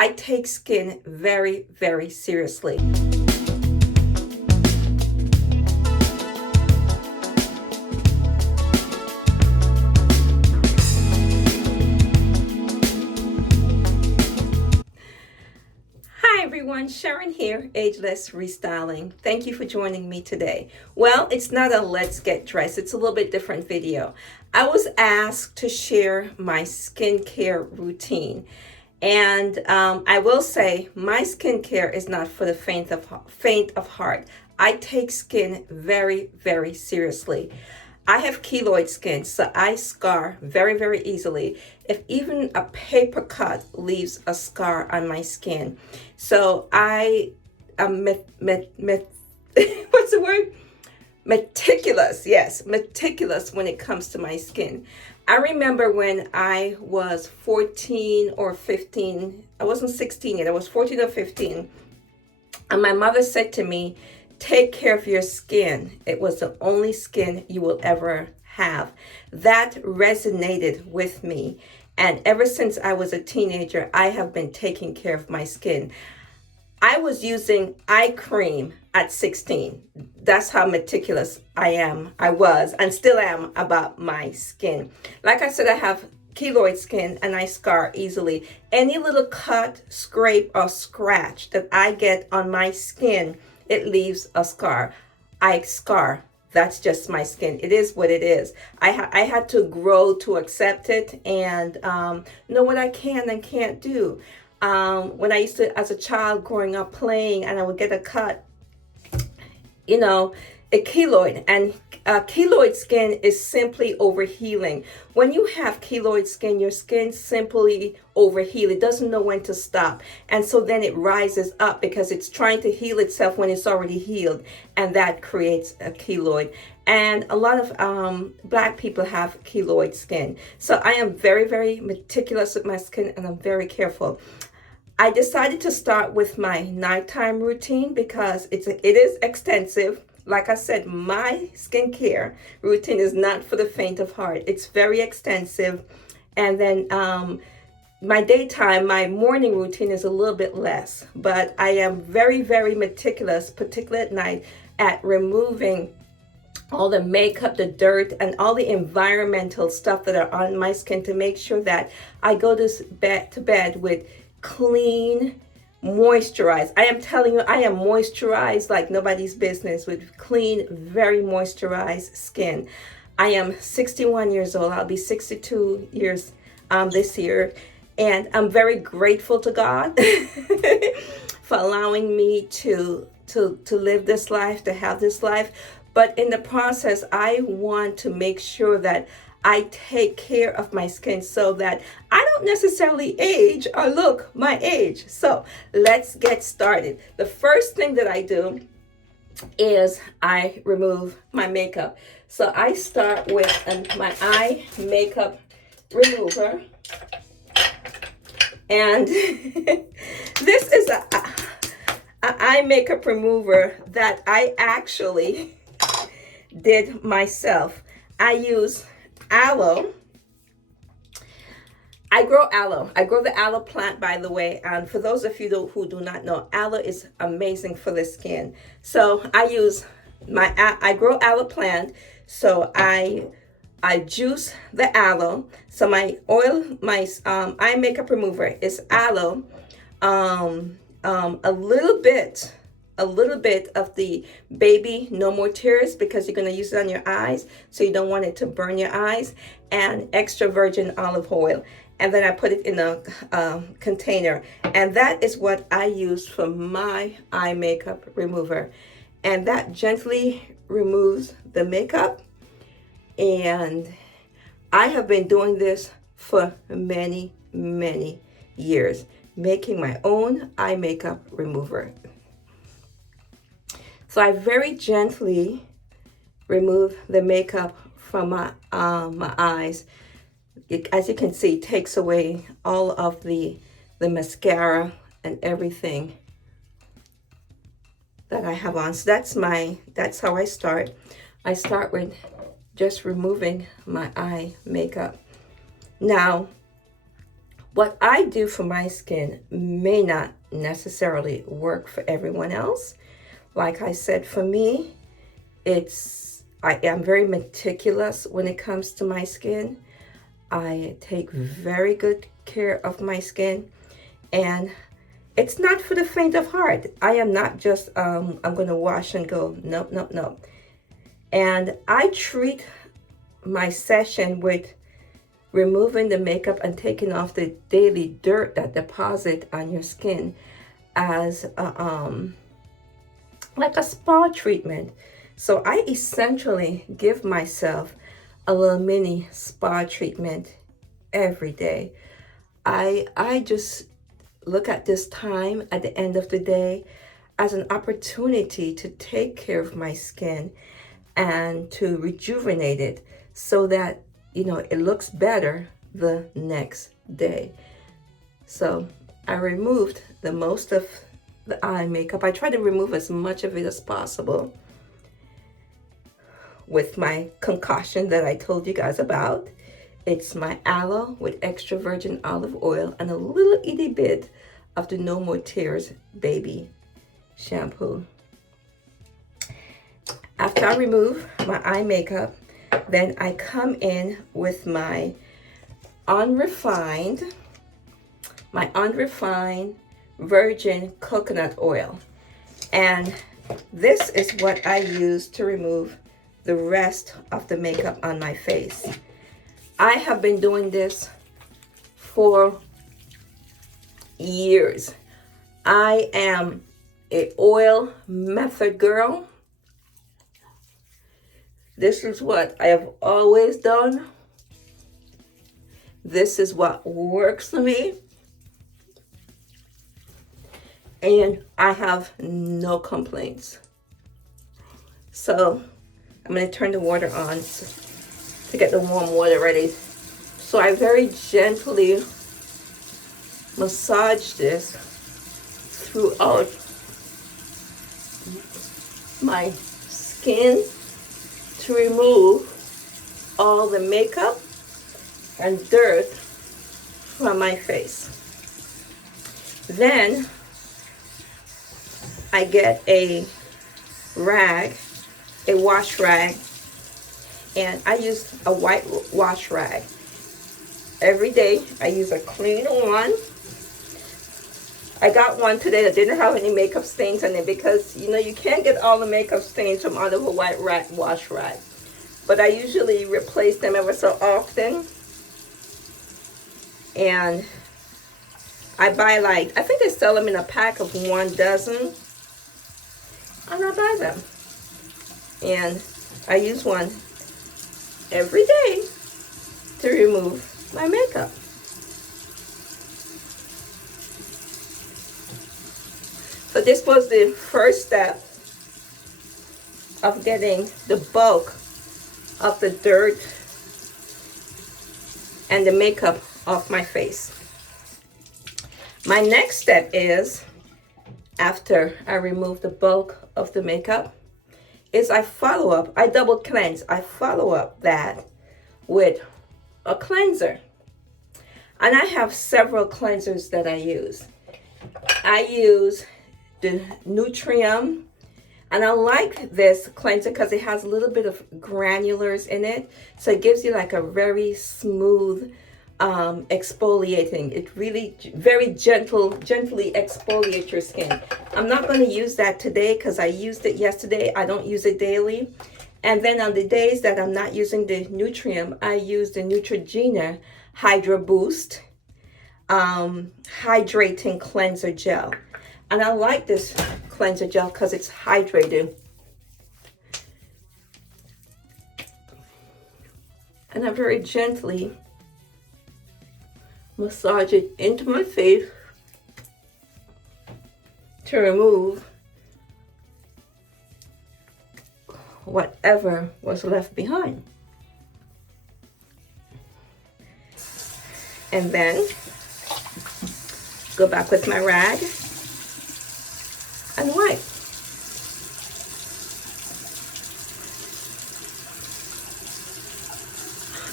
I take skin very, very seriously. Hi everyone, Sharon here, Ageless Restyling. Thank you for joining me today. Well, it's not a let's get dressed, it's a little bit different video. I was asked to share my skincare routine. And I will say my skincare is not for the faint of heart. I take skin very, very seriously. I have keloid skin, so I scar very, very easily. If even a paper cut leaves a scar on my skin. So I am what's the word? Meticulous, yes, meticulous when it comes to my skin. I remember when I was 14 or 15, I wasn't 16 yet, I was 14 or 15, and my mother said to me, take care of your skin. It was the only skin you will ever have. That resonated with me, and ever since I was a teenager, I have been taking care of my skin. I was using eye cream at 16. That's how meticulous I was, and still am about my skin. Like I said, I have keloid skin and I scar easily. Any little cut, scrape, or scratch that I get on my skin, it leaves a scar. I scar. That's just my skin. It is what it is. I had to grow to accept it and know what I can and can't do. When I used to, as a child growing up playing, and I would get a cut, a keloid, and keloid skin is simply overhealing. When you have keloid skin, your skin simply overheal. It doesn't know when to stop. And so then it rises up because it's trying to heal itself when it's already healed. And that creates a keloid. And a lot of Black people have keloid skin. So I am very, very meticulous with my skin, and I'm very careful. I decided to start with my nighttime routine because it is extensive. Like I said, my skincare routine is not for the faint of heart. It's very extensive. And then my morning routine is a little bit less. But I am very, very meticulous, particularly at night, at removing all the makeup, the dirt, and all the environmental stuff that are on my skin to make sure that I go to bed with clean, moisturized. I am telling you, I am moisturized like nobody's business, with clean, very moisturized skin. I am 61 years old. I'll be 62 years this year. And I'm very grateful to God for allowing me to live this life, to have this life. But in the process, I want to make sure that I take care of my skin so that I don't necessarily age or look my age. So let's get started. The first thing that I do is I remove my makeup. So I start with my eye makeup remover. And this is a eye makeup remover that I actually did myself. I use aloe. I grow aloe. I grow the aloe plant, by the way. And for those of you who do not know, aloe is amazing for the skin. So I grow aloe plant. So I juice the aloe. So my eye makeup remover is aloe. A little bit of the baby No More Tears, because you're going to use it on your eyes, so you don't want it to burn your eyes, and extra virgin olive oil. And then I put it in a container. And that is what I use for my eye makeup remover. And that gently removes the makeup. And I have been doing this for many, many years, making my own eye makeup remover. So I very gently remove the makeup from my eyes. As you can see, it takes away all of the mascara and everything that I have on. So that's how I start. I start with just removing my eye makeup. Now, What I do for my skin may not necessarily work for everyone else. Like I said, for me, I am very meticulous when it comes to my skin. I take very good care of my skin, and it's not for the faint of heart. I am not just I'm gonna wash and go. Nope, nope, nope. And I treat my session with removing the makeup and taking off the daily dirt that deposit on your skin as like a spa treatment. So I essentially give myself a little mini spa treatment every day. I just look at this time at the end of the day as an opportunity to take care of my skin and to rejuvenate it so that, you know, it looks better the next day. So I removed the most of the eye makeup. I try to remove as much of it as possible with my concoction that I told you guys about. It's my aloe with extra virgin olive oil and a little itty bit of the No More Tears baby shampoo. After I remove my eye makeup, then I come in with my unrefined virgin coconut oil. And this is what I use to remove the rest of the makeup on my face. I have been doing this for years. I am an oil method girl. This is what I have always done. This is what works for me. And I have no complaints. So I'm going to turn the water on to get the warm water ready. So I very gently massage this throughout my skin to remove all the makeup and dirt from my face. Then I get a rag, a wash rag, and I use a white wash rag. Every day I use a clean one. I got one today that didn't have any makeup stains on it because, you know, you can't get all the makeup stains from out of a white wash rag. But I usually replace them ever so often. And I buy I think they sell them in a pack of 1 dozen. And I buy them. And I use one every day to remove my makeup. So this was the first step of getting the bulk of the dirt and the makeup off my face. My next step is, after I remove the bulk of the makeup, is I double cleanse. I follow up that with a cleanser. And I have several cleansers that I use. I use the Nutrium, and I like this cleanser because it has a little bit of granulars in it, so it gives you like a very smooth exfoliating. It really very gently exfoliates your skin. I'm not going to use that today because I used it yesterday. I don't use it daily. And then on the days that I'm not using the Nutrium, I use the Neutrogena Hydro Boost hydrating cleanser gel. And I like this cleanser gel because it's hydrated. And I very gently massage it into my face to remove whatever was left behind. And then go back with my rag and wipe.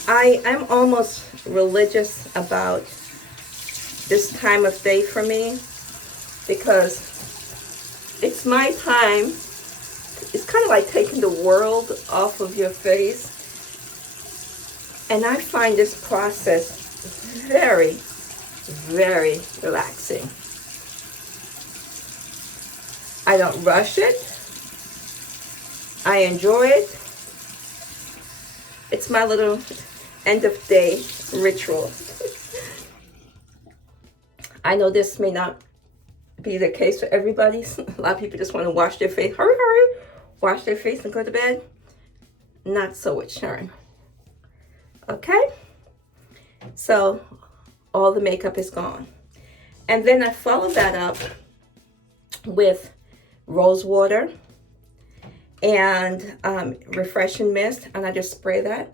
I am almost religious about this time of day for me, because it's my time. It's kind of like taking the world off of your face. And I find this process very, very relaxing. I don't rush it. I enjoy it. It's my little end of day ritual. I know this may not be the case for everybody. A lot of people just want to wash their face. Hurry, hurry. Wash their face and go to bed. Not so with Sharon. Okay? So all the makeup is gone. And then I follow that up with rose water and refreshing mist. And I just spray that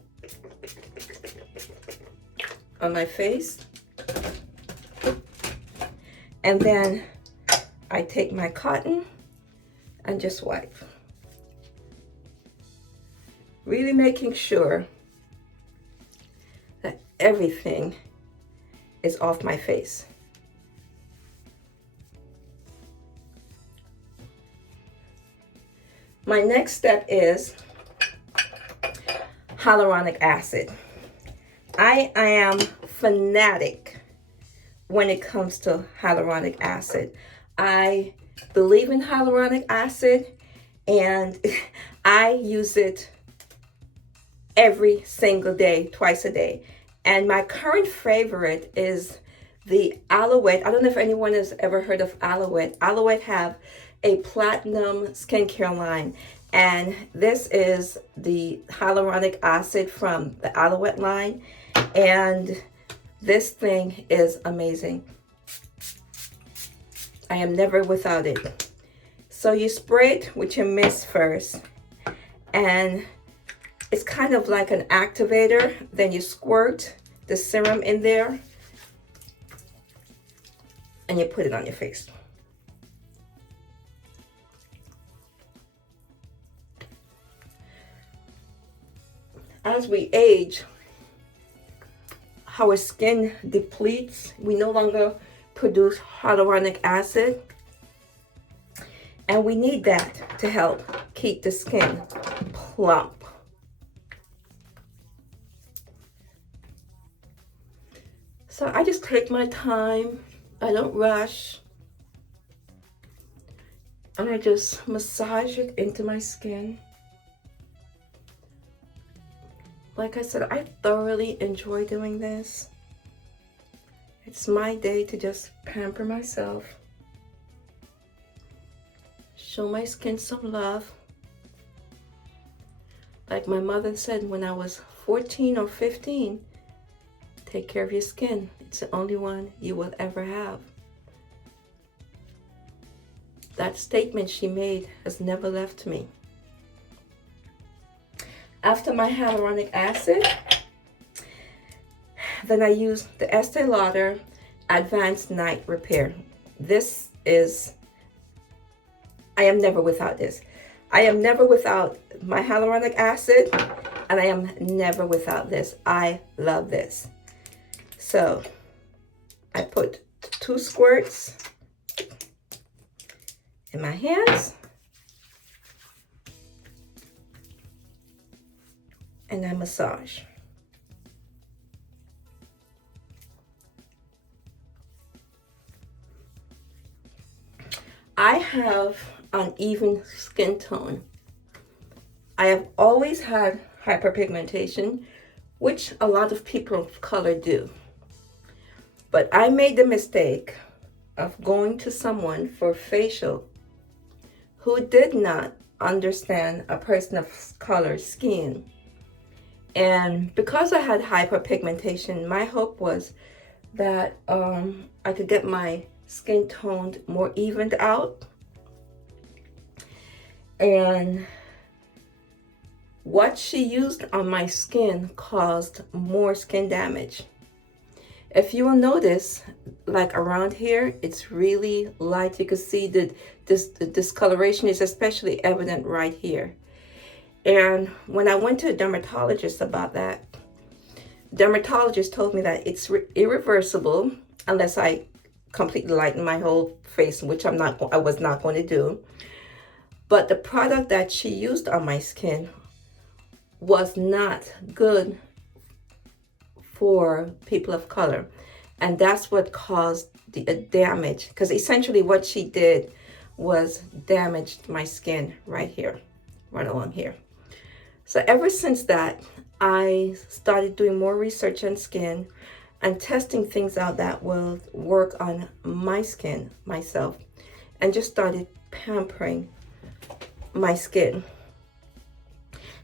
on my face. And then I take my cotton and just wipe. Really making sure that everything is off my face. My next step is hyaluronic acid. I am fanatic when it comes to hyaluronic acid. I believe in hyaluronic acid, and I use it every single day, twice a day. And my current favorite is the Alouette. I don't know if anyone has ever heard of Alouette. Alouette have a platinum skincare line, and this is the hyaluronic acid from the Alouette line, and this thing is amazing. I am never without it. So you spray it with your mist first, and it's kind of like an activator. Then you squirt the serum in there and you put it on your face. As we age, our skin depletes. We no longer produce hyaluronic acid, and we need that to help keep the skin plump. So I just take my time. I don't rush. And I just massage it into my skin. Like I said, I thoroughly enjoy doing this. It's my day to just pamper myself. Show my skin some love. Like my mother said when I was 14 or 15, take care of your skin. It's the only one you will ever have. That statement she made has never left me. After my hyaluronic acid, then I use the Estee Lauder Advanced Night Repair. This is, I am never without this. I am never without my hyaluronic acid, and I am never without this. I love this. So I put 2 squirts in my hands, and I massage. I have uneven skin tone. I have always had hyperpigmentation, which a lot of people of color do. But I made the mistake of going to someone for facial who did not understand a person of color skin. And because I had hyperpigmentation, my hope was that I could get my skin toned more evened out. And what she used on my skin caused more skin damage. If you will notice, like around here, it's really light. You can see that the discoloration is especially evident right here. And when I went to a dermatologist about that, dermatologist told me that it's irreversible unless I completely lighten my whole face, which I was not going to do. But the product that she used on my skin was not good for people of color. And that's what caused the damage. Because essentially what she did was damaged my skin right here, right along here. So ever since that, I started doing more research on skin and testing things out that will work on my skin myself, and just started pampering my skin.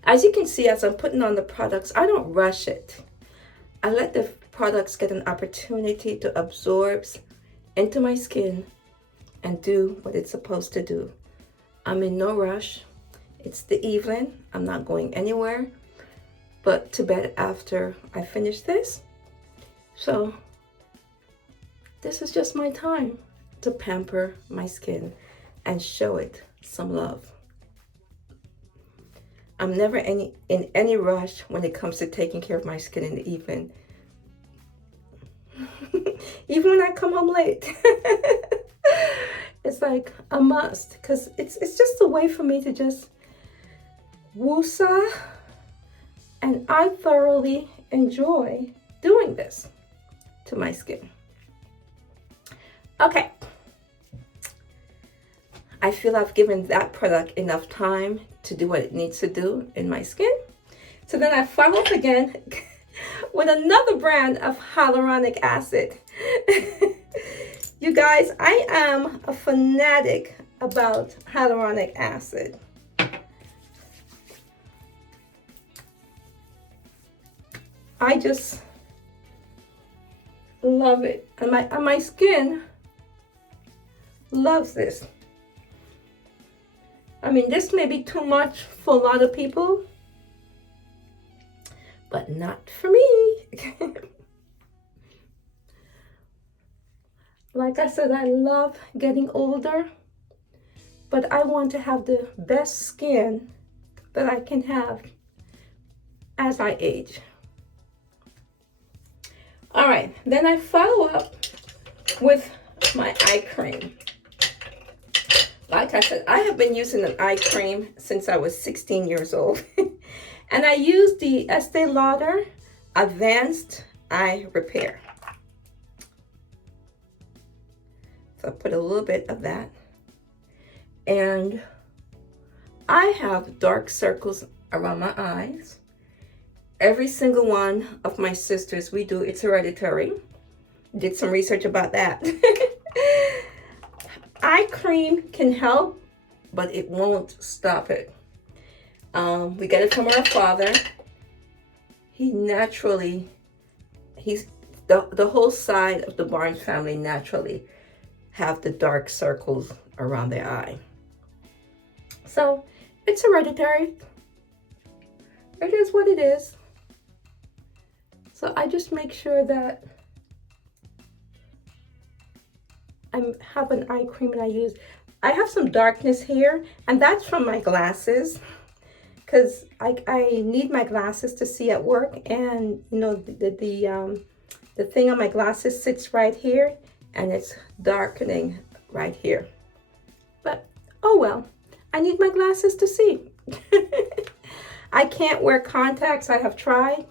As you can see, as I'm putting on the products, I don't rush it. I let the products get an opportunity to absorb into my skin and do what it's supposed to do. I'm in no rush. It's the evening. I'm not going anywhere but to bed after I finish this. So this is just my time to pamper my skin and show it some love. I'm never in any rush when it comes to taking care of my skin in the evening. Even when I come home late. It's like a must, because it's just a way for me to just woosah, and I thoroughly enjoy doing this to my skin. Okay. I feel I've given that product enough time to do what it needs to do in my skin. So then I follow up again with another brand of hyaluronic acid. You guys, I am a fanatic about hyaluronic acid. I just love it. And my skin loves this. I mean, this may be too much for a lot of people, but not for me. Like I said, I love getting older, but I want to have the best skin that I can have as I age. All right, then I follow up with my eye cream. Like I said, I have been using an eye cream since I was 16 years old. And I use the Estee Lauder Advanced Eye Repair. So I put a little bit of that. And I have dark circles around my eyes. Every single one of my sisters, we do. It's hereditary. Did some research about that. Eye cream can help, but it won't stop it. We get it from our father. He's the whole side of the Barnes family naturally have the dark circles around their eye. So it's hereditary. It is what it is. So I just make sure that I have an eye cream and I have some darkness here, and that's from my glasses, because I need my glasses to see at work, and you know the thing on my glasses sits right here, and it's darkening right here. But oh well, I need my glasses to see. I can't wear contacts. I have tried,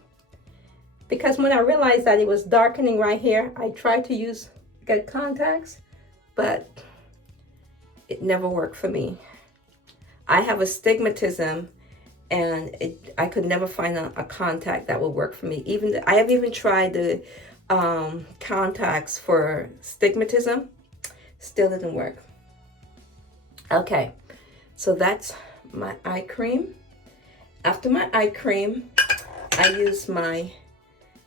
because when I realized that it was darkening right here, I tried to get contacts, but it never worked for me. I have astigmatism, and I could never find a contact that would work for me. I have even tried the contacts for stigmatism, still didn't work. Okay, so that's my eye cream. After my eye cream, I use my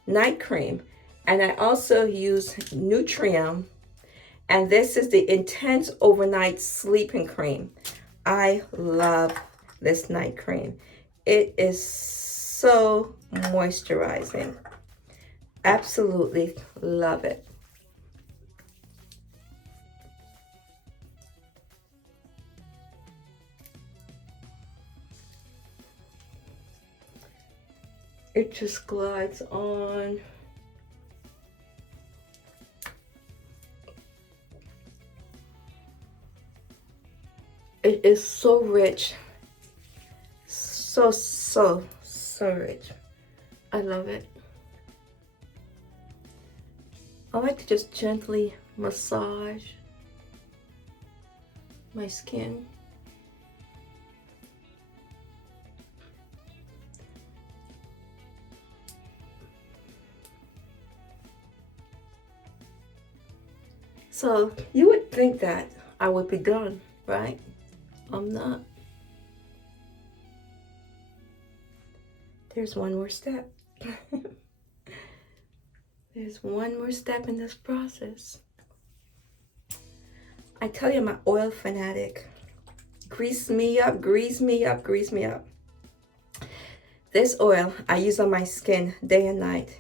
night cream, and I also use Nutrium, and this is the Intense Overnight Sleeping Cream. I love this night cream. It is so moisturizing. Absolutely love it. It just glides on. It is so rich. So, so, so rich. I love it. I like to just gently massage my skin. So you would think that I would be done, right? I'm not. There's one more step. There's one more step in this process. I tell you, I'm an oil fanatic. Grease me up, grease me up, grease me up. This oil I use on my skin day and night.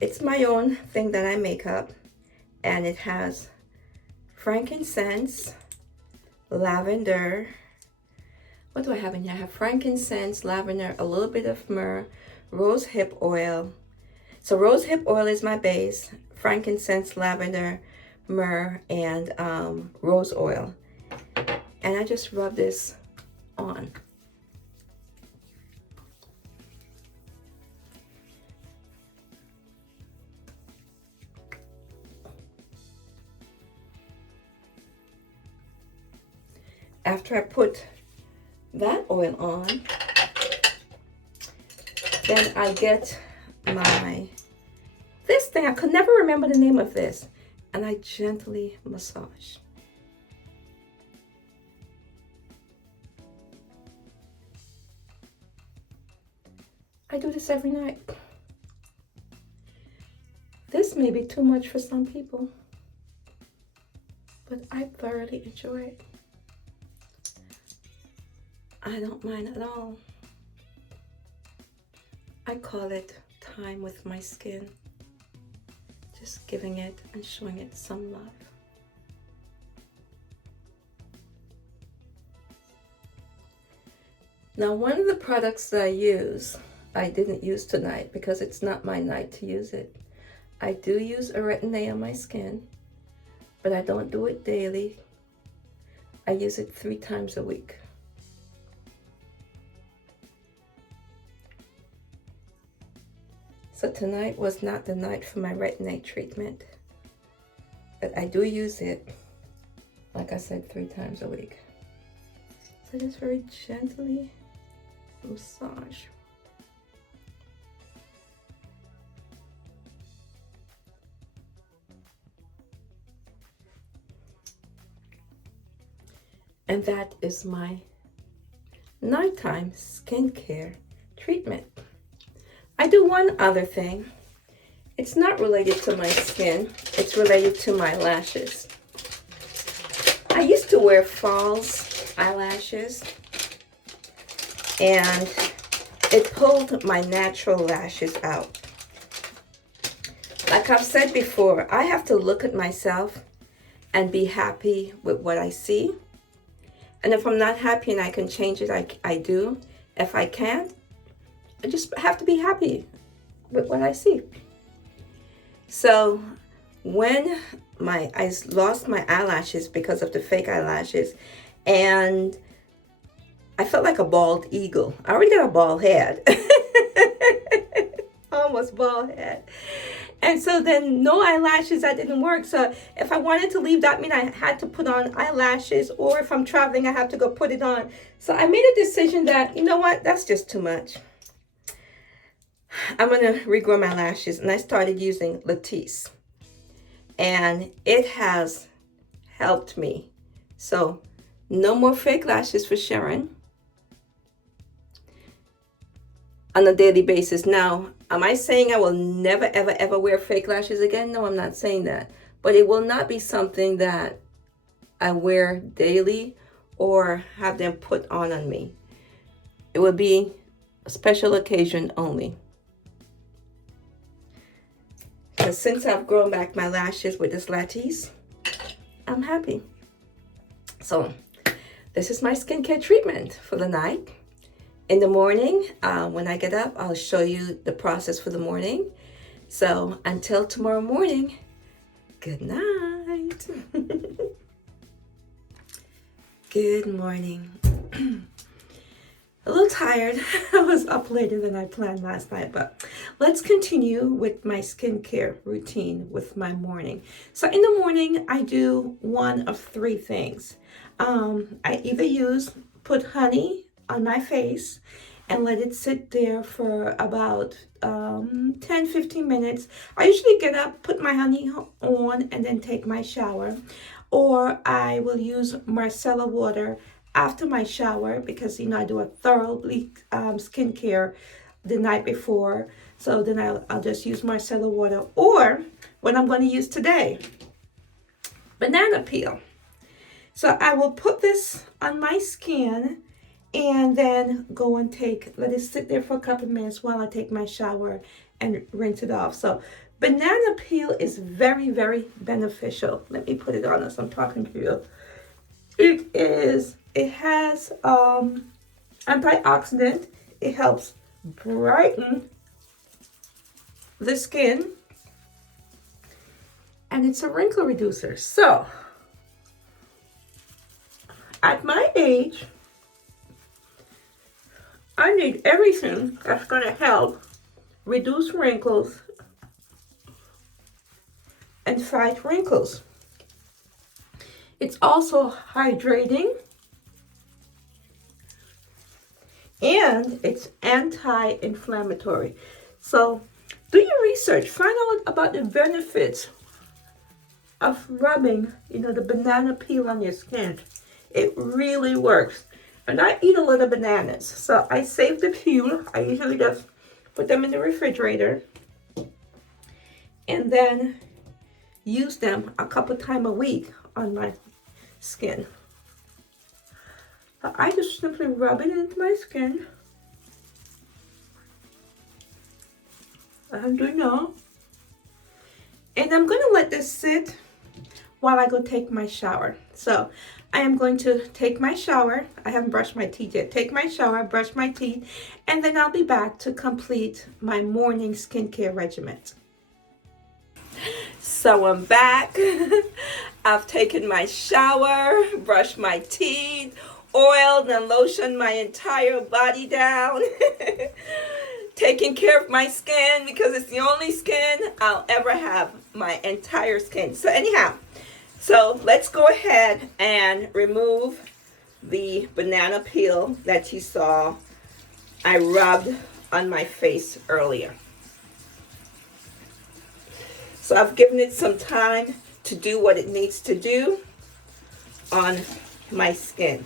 It's my own thing that I make up, and it has frankincense, lavender. What do I have in here? I have frankincense, lavender, a little bit of myrrh, rose hip oil. So rose hip oil is my base, frankincense, lavender, myrrh, and rose oil. And I just rub this on. After I put that oil on, then I get this thing. I could never remember the name of this, and I gently massage. I do this every night. This may be too much for some people, but I thoroughly enjoy it. I don't mind at all. I call it time with my skin. Just giving it and showing it some love. Now, one of the products that I didn't use tonight because it's not my night to use it. I do use a retin-A on my skin, but I don't do it daily. I use it 3 times a week. So tonight was not the night for my retin-A treatment, but I do use it, like I said, 3 times a week. So just very gently massage. And that is my nighttime skincare treatment. I do one other thing. It's not related to my skin. It's related to my lashes. I used to wear false eyelashes, and it pulled my natural lashes out. Like I've said before, I have to look at myself and be happy with what I see. And if I'm not happy and I can change it, I do. If I can't, I just have to be happy with what I see. So when I lost my eyelashes because of the fake eyelashes, and I felt like a bald eagle. I already got a bald head. Almost bald head. And so then no eyelashes, that didn't work. So if I wanted to leave, that meant I had to put on eyelashes, or if I'm traveling, I have to go put it on. So I made a decision that, you know what, that's just too much. I'm going to regrow my lashes, and I started using Latisse, and it has helped me. So no more fake lashes for Sharon on a daily basis. Now, am I saying I will never, ever, ever wear fake lashes again? No, I'm not saying that. But it will not be something that I wear daily or have them put on me. It will be a special occasion only. Because since I've grown back my lashes with this Latisse, I'm happy. So this is my skincare treatment for the night. In the morning, when I get up, I'll show you the process for the morning. So until tomorrow morning, good night. Good morning. A little tired. I was up later than I planned last night, but let's continue with my skincare routine with my morning. So in the morning, I do one of three things. I either put honey on my face and let it sit there for about 10-15 minutes. I usually get up, put my honey on, and then take my shower. Or I will use micellar water after my shower because I do a thoroughly skincare the night before. So then I'll just use micellar water. Or what I'm going to use today, banana peel. So I will put this on my skin and then go and let it sit there for a couple of minutes while I take my shower and rinse it off. So banana peel is very, very beneficial. Let me put it on as I'm talking to you. It has antioxidant. It helps brighten the skin. And it's a wrinkle reducer. So at my age, I need everything that's going to help reduce wrinkles and fight wrinkles. It's also hydrating and it's anti-inflammatory. So do your research, find out about the benefits of rubbing, the banana peel on your skin. It really works. And I eat a lot of bananas, so I save the peel. I usually just put them in the refrigerator and then use them a couple times a week on my skin. So I just simply rub it into my skin. I'm doing now. And I'm going to let this sit while I go take my shower. So I am going to take my shower. I haven't brushed my teeth yet. Take my shower, brush my teeth, and then I'll be back to complete my morning skincare regimen. So I'm back. I've taken my shower, brushed my teeth, oiled and lotioned my entire body down. Taking care of my skin because it's the only skin I'll ever have, my entire skin. So anyhow, so let's go ahead and remove the banana peel that you saw I rubbed on my face earlier. So I've given it some time to do what it needs to do on my skin.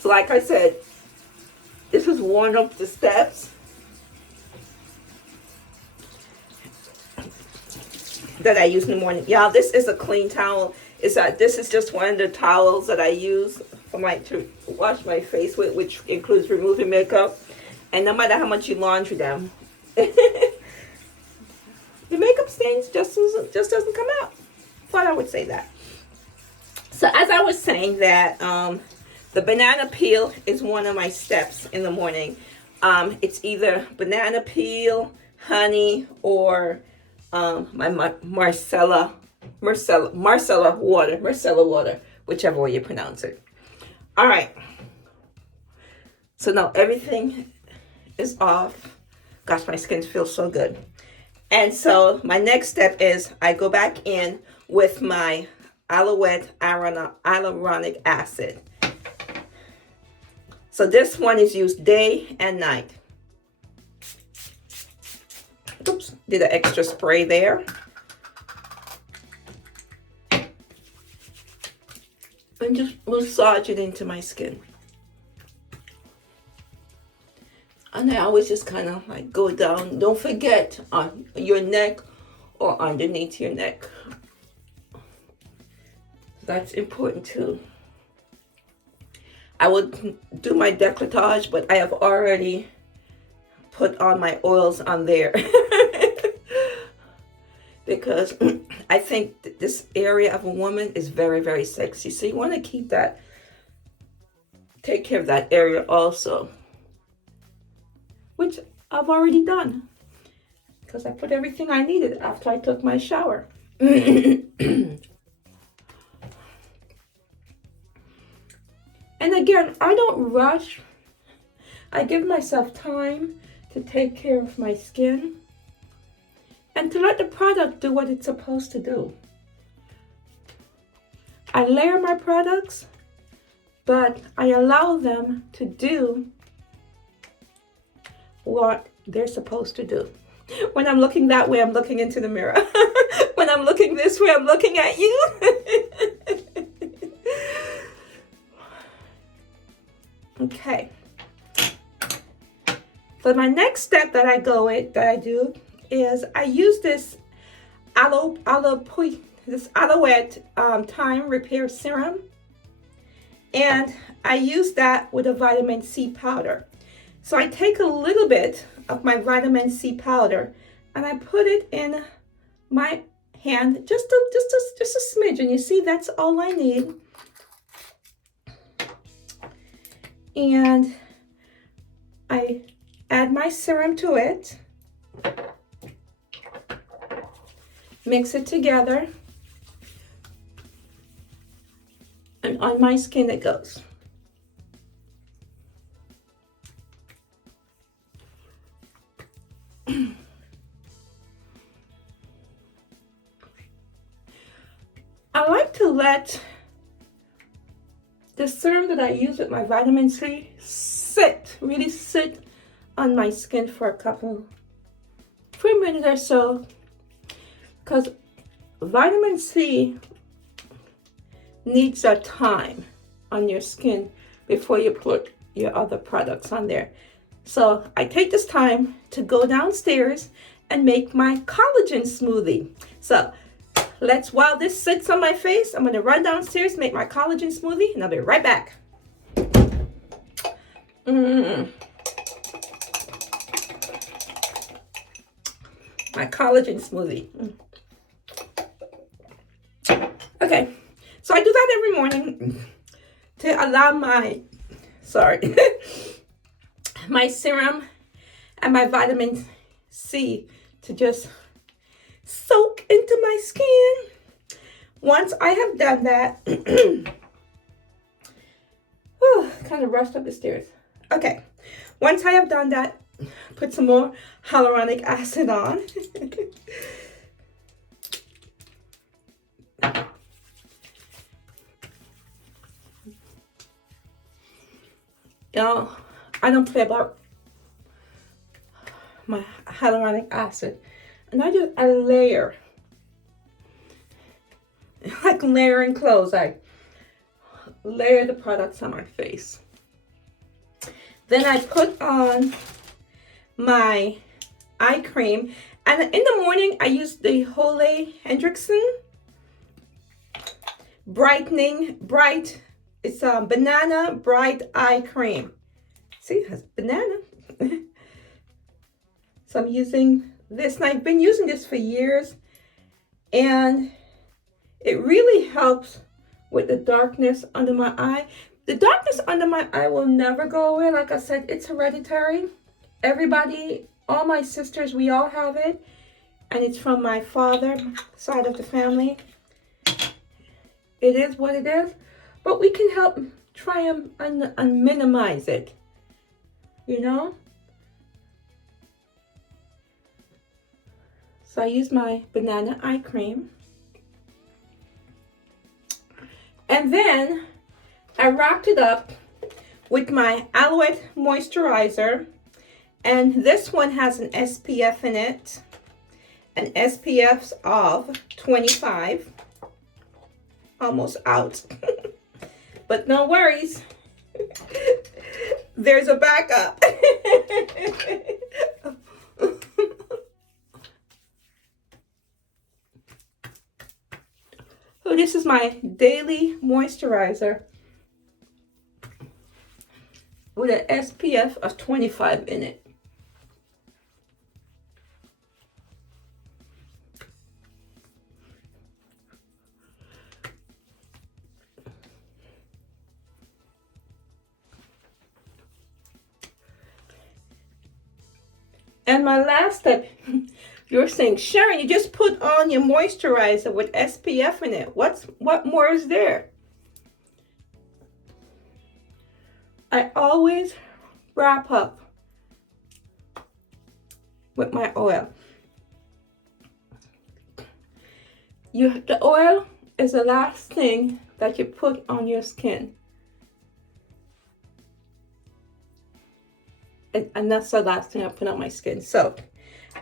So like I said, this is one of the steps that I use in the morning. Y'all, this is a clean towel. This is just one of the towels that I use to wash my face with, which includes removing makeup. And no matter how much you laundry them, the makeup stains just doesn't come out. Thought I would say that. So as I was saying that, the banana peel is one of my steps in the morning. It's either banana peel, honey, or my Marcella water, whichever way you pronounce it. All right. So now everything is off. Gosh, my skin feels so good. And so my next step is I go back in with my Aloe hyaluronic acid. So this one is used day and night. Oops, did an extra spray there. And just massage it into my skin. And I always just kind of like go down. Don't forget on your neck or underneath your neck. That's important too. I would do my décolletage, but I have already put on my oils on there. Because I think this area of a woman is very, very sexy. So you want to take care of that area also. Which I've already done. Because I put everything I needed after I took my shower. And again, I don't rush. I give myself time to take care of my skin and to let the product do what it's supposed to do. I layer my products, but I allow them to do what they're supposed to do. When I'm looking that way, I'm looking into the mirror. When I'm looking this way, I'm looking at you. Okay. So my next step that I do is I use this Aloette Time Repair Serum, and I use that with a vitamin C powder. So I take a little bit of my vitamin C powder and I put it in my hand, just a smidge, and you see that's all I need. And I add my serum to it, mix it together, and on my skin it goes. I like to let the serum that I use with my vitamin C really sit on my skin for a minute or so, because vitamin C needs a time on your skin before you put your other products on there. So I take this time to go downstairs and make my collagen smoothie. So while this sits on my face, I'm gonna run downstairs, make my collagen smoothie, and I'll be right back. My collagen smoothie. Okay, so I do that every morning to allow my serum and my vitamin C to just soak into my skin. Once I have done that, kind of rushed up the stairs. Okay, once I have done that, put some more hyaluronic acid on. Y'all, I don't play about my hyaluronic acid. And I layer. Like layering clothes. I layer the products on my face. Then I put on my eye cream. And in the morning, I use the Ole Hendrickson it's a banana bright eye cream. See, it has banana. So I'm using this, and I've been using this for years, and it really helps with the darkness under my eye. The darkness under my eye will never go away. Like I said, it's hereditary. Everybody, all my sisters, we all have it, and it's from my father side of the family. It is what it is, but we can help try and minimize it, you know? So I use my banana eye cream. And then I wrapped it up with my Alouette moisturizer. And this one has an SPF in it. An SPF of 25. Almost out. But no worries. There's a backup. So this is my daily moisturizer with an SPF of 25 in it. And my last step, You're saying, Sharon, you just put on your moisturizer with SPF in it. What more is there? I always wrap up with my oil. The oil is the last thing that you put on your skin. And that's the last thing I put on my skin. So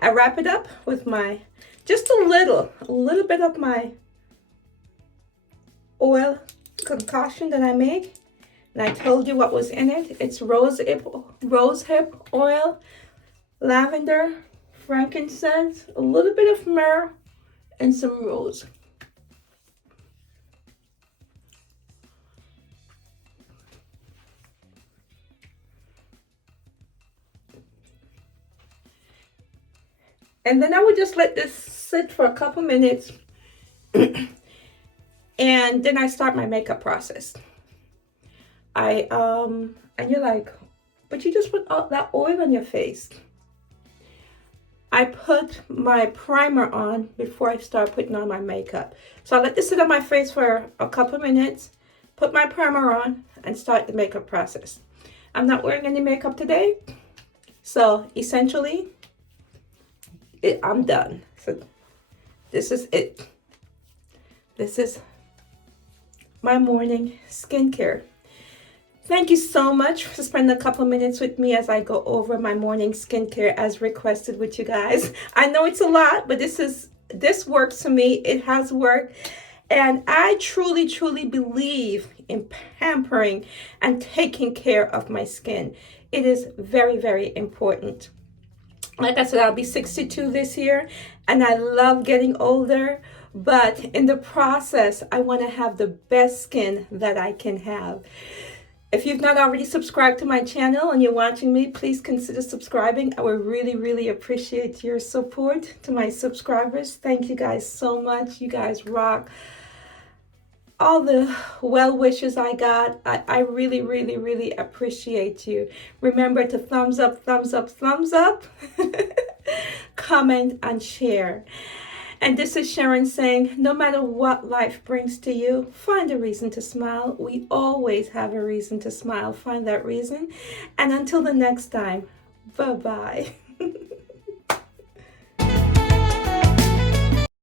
I wrap it up with just a little bit of my oil concoction that I make. And I told you what was in it. It's rosehip oil, lavender, frankincense, a little bit of myrrh, and some rose. And then I would just let this sit for a couple minutes. And then I start my makeup process. And you're like, but you just put all that oil on your face. I put my primer on before I start putting on my makeup. So I let this sit on my face for a couple minutes, put my primer on, and start the makeup process. I'm not wearing any makeup today. So essentially, I'm done. So this is it. This is my morning skincare. Thank you so much for spending a couple minutes with me as I go over my morning skincare as requested with you guys. I know it's a lot, but this works for me. It has worked. And I truly, truly believe in pampering and taking care of my skin. It is very, very important. Like I said, I'll be 62 this year, and I love getting older, but in the process, I want to have the best skin that I can have. If you've not already subscribed to my channel and you're watching me, please consider subscribing. I would really, really appreciate your support. To my subscribers, thank you guys so much. You guys rock. All the well wishes I got, I really, really, really appreciate you. Remember to thumbs up, thumbs up, thumbs up, comment and share. And this is Sharon saying, no matter what life brings to you, find a reason to smile. We always have a reason to smile. Find that reason. And until the next time, bye-bye.